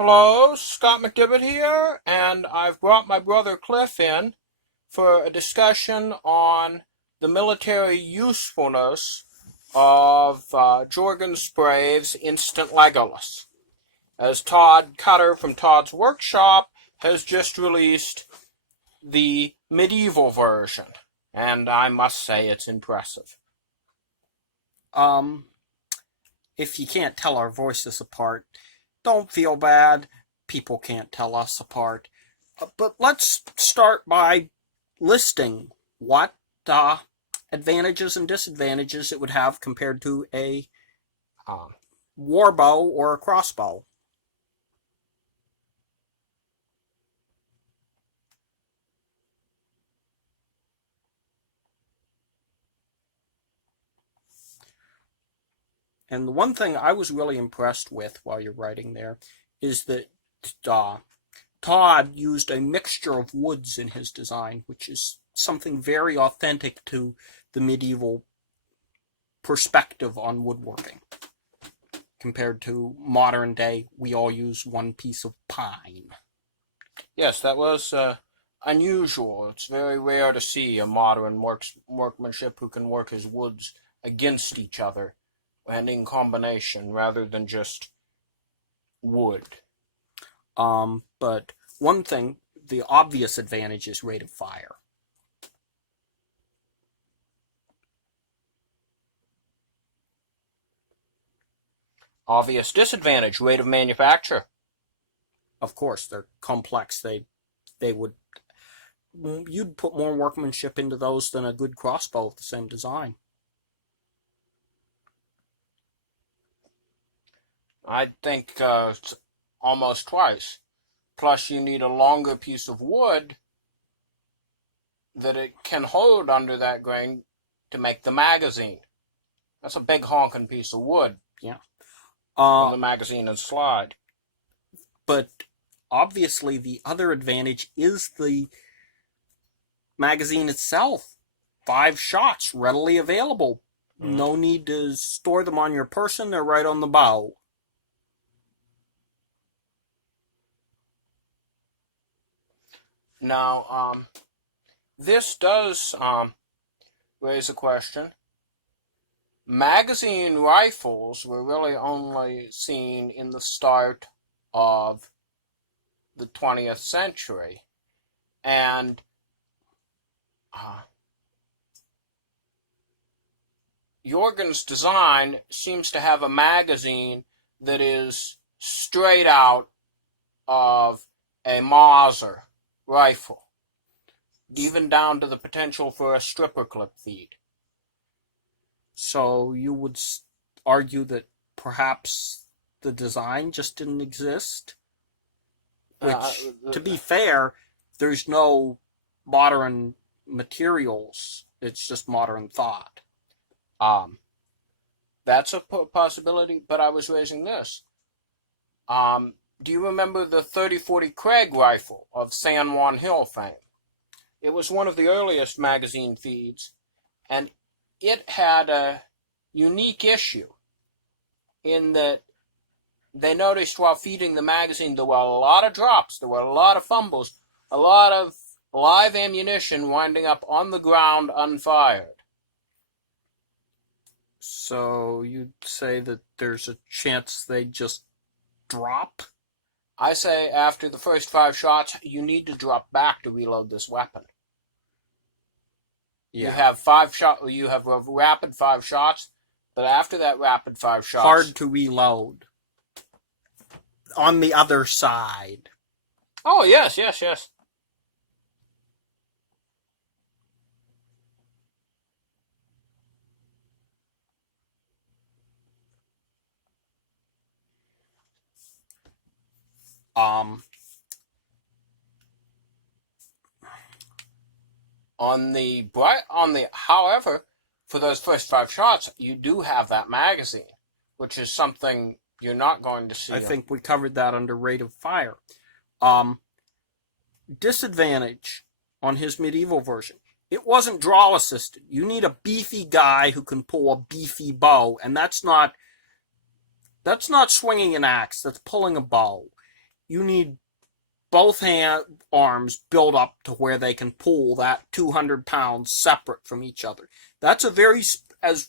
Hello, Scott McDivitt here, and I've brought my brother Cliff in for a discussion on the military usefulness of Jorgen Sprave's Instant Legolas, as Todd Cutter from Todd's Workshop has just released the medieval version, and I must say it's impressive. Um, if you can't tell our voices apart, don't feel bad. People can't tell us apart. But let's start by listing what advantages and disadvantages it would have compared to a uh, war bow or a crossbow. And the one thing I was really impressed with while you're writing there is that Todd used a mixture of woods in his design, which is something very authentic to the medieval perspective on woodworking. Compared to modern day, we all use one piece of pine. Yes, that was unusual. It's very rare to see a modern workmanship who can work his woods against each other and in combination rather than just wood. But one thing, the obvious advantage is rate of fire. Obvious disadvantage, rate of manufacture. Of course, they're complex. They would you'd put more workmanship into those than a good crossbow with the same design. I think it's almost twice. Plus, you need a longer piece of wood that it can hold under that grain to make the magazine. That's a big honking piece of wood. Yeah. On the magazine and slide. But obviously, the other advantage is the magazine itself. 5 shots readily available. No need to store them on your person. They're right on the bow. Now, this does raise a question. Magazine rifles were really only seen in the start of the 20th century. And Jorgen's design seems to have a magazine that is straight out of a Mauser rifle, even down to the potential for a stripper clip feed. So you would argue that perhaps the design just didn't exist? Which, to be fair, there's no modern materials. It's just modern thought. That's a possibility, but I was raising this. Do you remember the 3040 Craig rifle of San Juan Hill fame? It was one of the earliest magazine feeds, and it had a unique issue in that they noticed while feeding the magazine there were a lot of drops, there were a lot of fumbles, a lot of live ammunition winding up on the ground unfired. So you'd say that there's a chance they just drop? I say after the first 5 shots, you need to drop back to reload this weapon. Yeah. You have a rapid 5 shots, but after that rapid 5 shots, hard to reload. On the other side. Oh, yes. However, for those first 5 shots, you do have that magazine, which is something you're not going to see. I think we covered that under rate of fire. Disadvantage on his medieval version. It wasn't draw assisted. You need a beefy guy who can pull a beefy bow, and that's not swinging an axe. That's pulling a bow. you need both arms built up to where they can pull that 200 pounds separate from each other. That's a very, as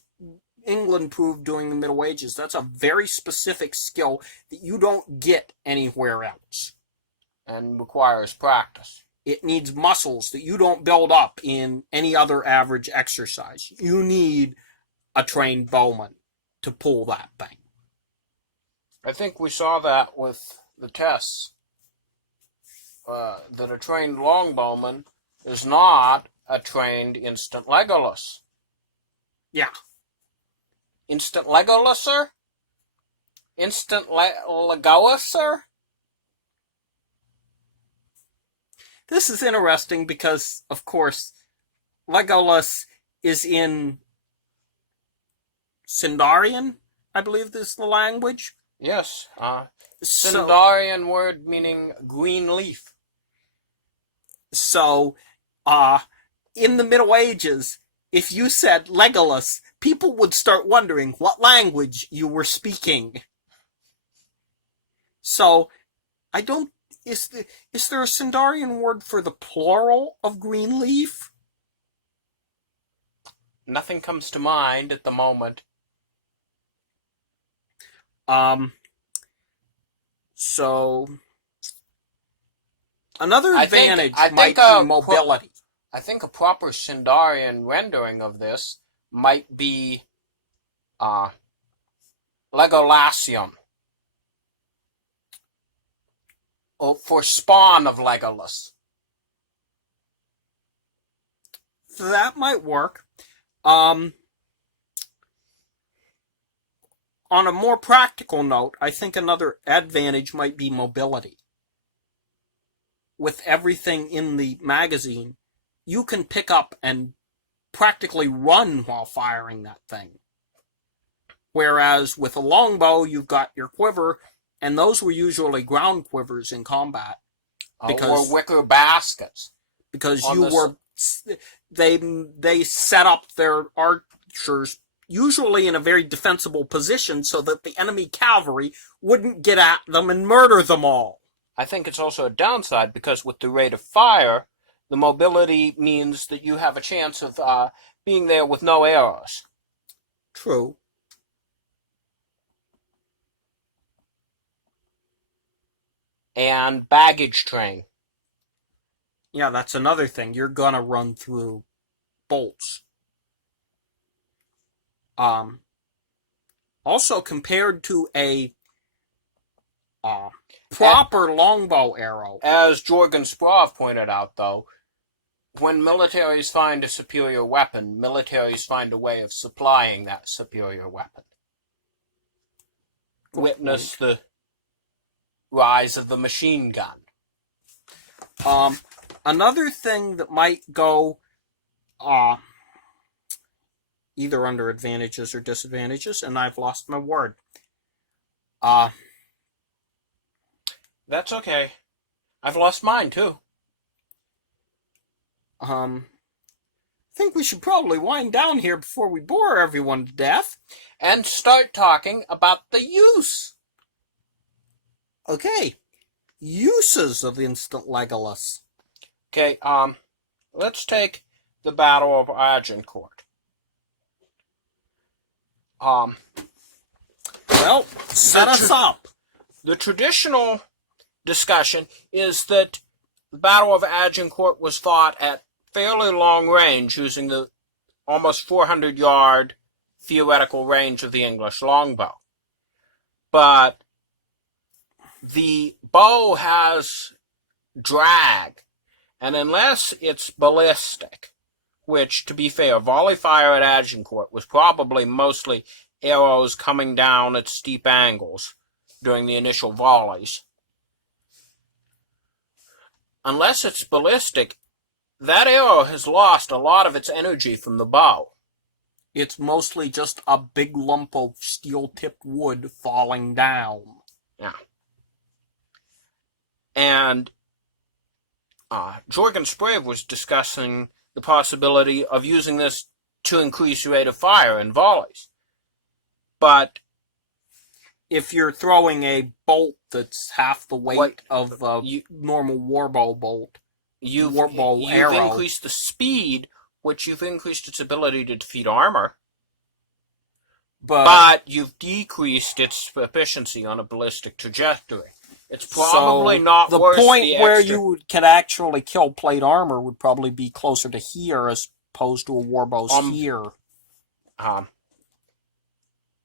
England proved during the Middle Ages, that's a very specific skill that you don't get anywhere else. And requires practice. It needs muscles that you don't build up in any other average exercise. You need a trained bowman to pull that thing. I think we saw that with the tests. That a trained longbowman is not a trained instant Legolas. Yeah. Instant Legolaser? Instant Legolaser? This is interesting because, of course, Legolas is in Sindarian, I believe this is the language. Yes. Sindarian word meaning green leaf. So, in the Middle Ages, if you said Legolas, people would start wondering what language you were speaking. So, I don't... Is there a Sindarian word for the plural of green leaf? Nothing comes to mind at the moment. So another advantage might be mobility. I think a proper Sindarian rendering of this might be Legolasium. Or for spawn of Legolas. That might work. On a more practical note, I think another advantage might be mobility. With everything in the magazine, you can pick up and practically run while firing that thing. Whereas with a longbow, you've got your quiver, and those were usually ground quivers in combat. Or wicker baskets. Because they set up their archers usually in a very defensible position so that the enemy cavalry wouldn't get at them and murder them all. I think it's also a downside because with the rate of fire, the mobility means that you have a chance of being there with no arrows. True. And baggage train. Yeah, that's another thing. You're gonna run through bolts. Also, compared to a proper longbow arrow. As Jorgen Sprov pointed out, though, when militaries find a superior weapon, militaries find a way of supplying that superior weapon. Witness the rise of the machine gun. Another thing that might go either under advantages or disadvantages, and I've lost my word. That's okay. I've lost mine, too. I think we should probably wind down here before we bore everyone to death. And start talking about the use. Okay. Uses of instant Legolas. Okay, let's take the Battle of Agincourt. Well, set us up. The traditional discussion is that the Battle of Agincourt was fought at fairly long range using the almost 400-yard theoretical range of the English longbow. But the bow has drag, and unless it's ballistic, which, to be fair, volley fire at Agincourt was probably mostly arrows coming down at steep angles during the initial volleys. Unless it's ballistic, that arrow has lost a lot of its energy from the bow. It's mostly just a big lump of steel-tipped wood falling down. Yeah. And Jorgen Sprave was discussing the possibility of using this to increase your rate of fire in volleys. But if you're throwing a bolt that's half the weight What- of a normal warbow bolt, You've arrow. increased the speed, which you've increased its ability to defeat armor, but you've decreased its efficiency on a ballistic trajectory. It's probably not the worth point the where extra... you can actually kill plate armor would probably be closer to here as opposed to a warbow's here.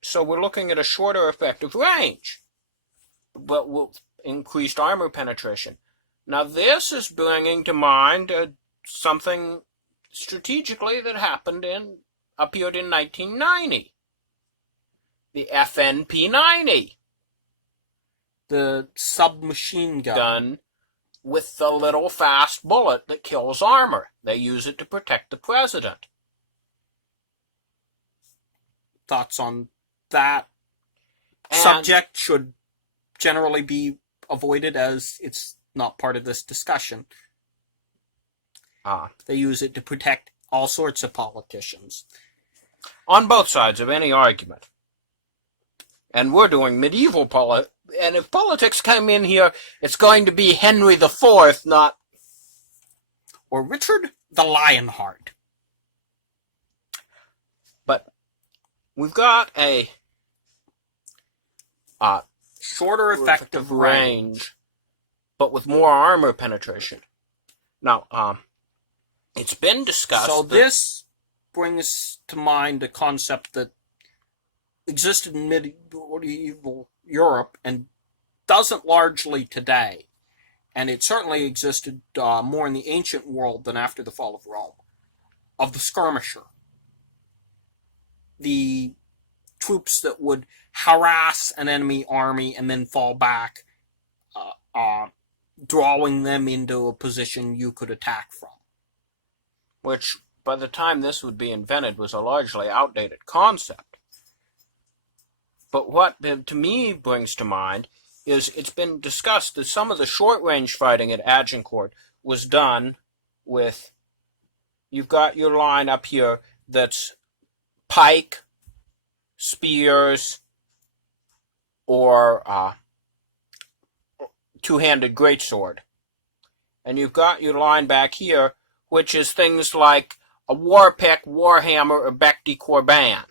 So we're looking at a shorter effective range, but with increased armor penetration. Now this is bringing to mind something strategically that appeared in 1990. The FNP-90. The submachine gun. With the little fast bullet that kills armor. They use it to protect the president. Thoughts on that? Subject should generally be avoided as it's not part of this discussion. They use it to protect all sorts of politicians. On both sides of any argument. And we're doing medieval politics. And if politics come in here, it's going to be Henry IV, not... Or Richard the Lionheart. But we've got a shorter effective range, but with more armor penetration. Now, it's been discussed... So this brings to mind a concept that existed in medieval Europe and doesn't largely today. And it certainly existed more in the ancient world than after the fall of Rome. Of the skirmisher. The troops that would harass an enemy army and then fall back, drawing them into a position you could attack from. Which, by the time this would be invented, was a largely outdated concept. But what to me brings to mind is it's been discussed that some of the short-range fighting at Agincourt was done with, you've got your line up here that's pike, spears, or two-handed greatsword. And you've got your line back here, which is things like a war pick, warhammer, or bec de corbin,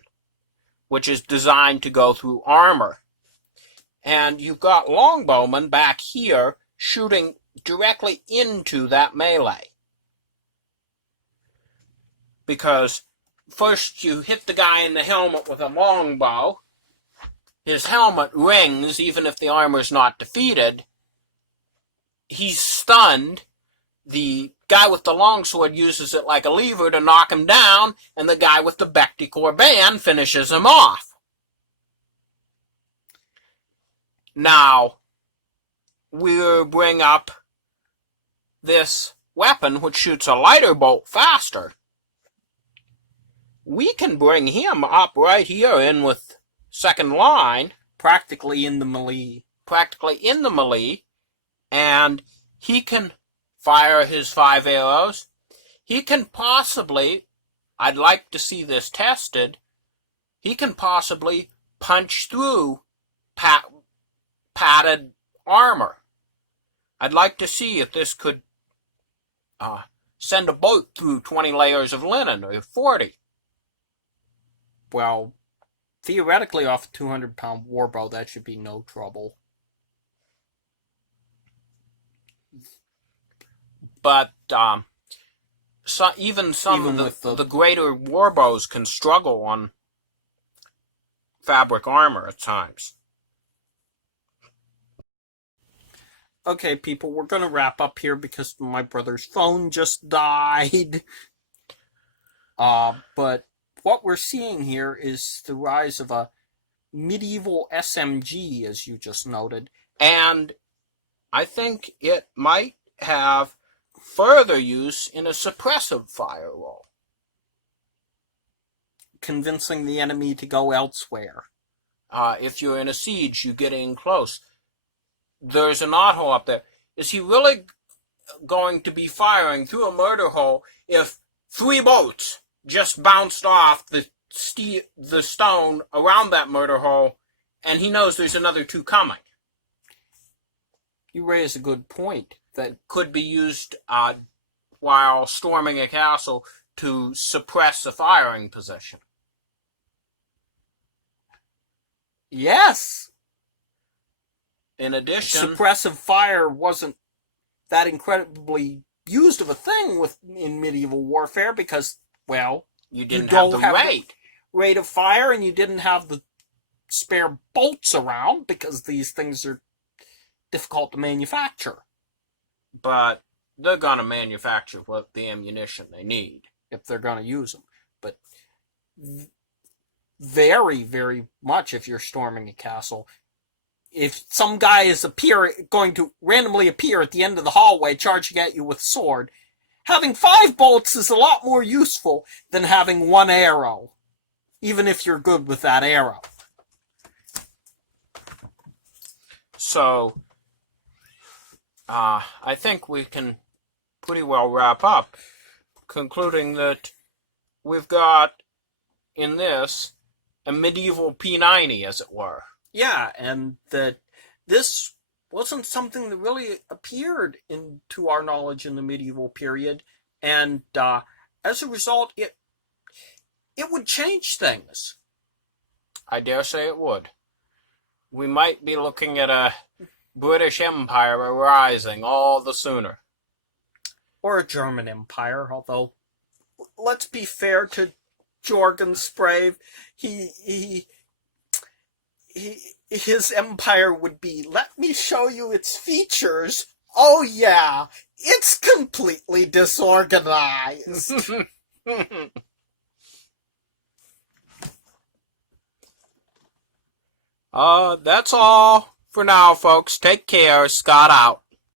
which is designed to go through armor. And you've got longbowmen back here shooting directly into that melee. Because first you hit the guy in the helmet with a longbow, his helmet rings even if the armor's not defeated, he's stunned, the guy with the longsword uses it like a lever to knock him down, and the guy with the bec de corbin finishes him off. Now, we'll bring up this weapon which shoots a lighter bolt faster. We can bring him up right here in with second line. Practically in the melee. And he can fire his 5 arrows. He can possibly, I'd like to see this tested, he can possibly punch through padded armor. I'd like to see if this could send a boat through 20 layers of linen, or 40. Well, theoretically off a 200-pound warbow, that should be no trouble. But even of the greater warbows can struggle on fabric armor at times. Okay, people, we're going to wrap up here because my brother's phone just died. But what we're seeing here is the rise of a medieval SMG, as you just noted. And I think it might have further use in a suppressive fire role. Convincing the enemy to go elsewhere. If you're in a siege, you get in close. There's an auto up there. Is he really going to be firing through a murder hole if 3 boats just bounced off the stone around that murder hole and he knows there's another two coming. You raise a good point that Could be used while storming a castle to suppress a firing position. yes, In addition, suppressive fire wasn't that incredibly used of a thing in medieval warfare because, well, you didn't don't have the have rate. rate of fire and you didn't have the spare bolts around because these things are difficult to manufacture. But they're going to manufacture what the ammunition they need. If they're going to use them. But very, very much if you're storming a castle. If some guy is going to randomly appear at the end of the hallway charging at you with a sword, having 5 bolts is a lot more useful than having 1 arrow, even if you're good with that arrow. So, I think we can pretty well wrap up, concluding that we've got, in this, a medieval P90, as it were. Yeah, and that this wasn't something that really appeared into our knowledge in the medieval period, and as a result, it would change things. I dare say it would. We might be looking at a British Empire arising all the sooner. Or a German Empire, although, let's be fair to Jorgen Sprave, his empire would be, let me show you its features. Oh yeah, it's completely disorganized. That's all for now, folks. Take care. Scott out.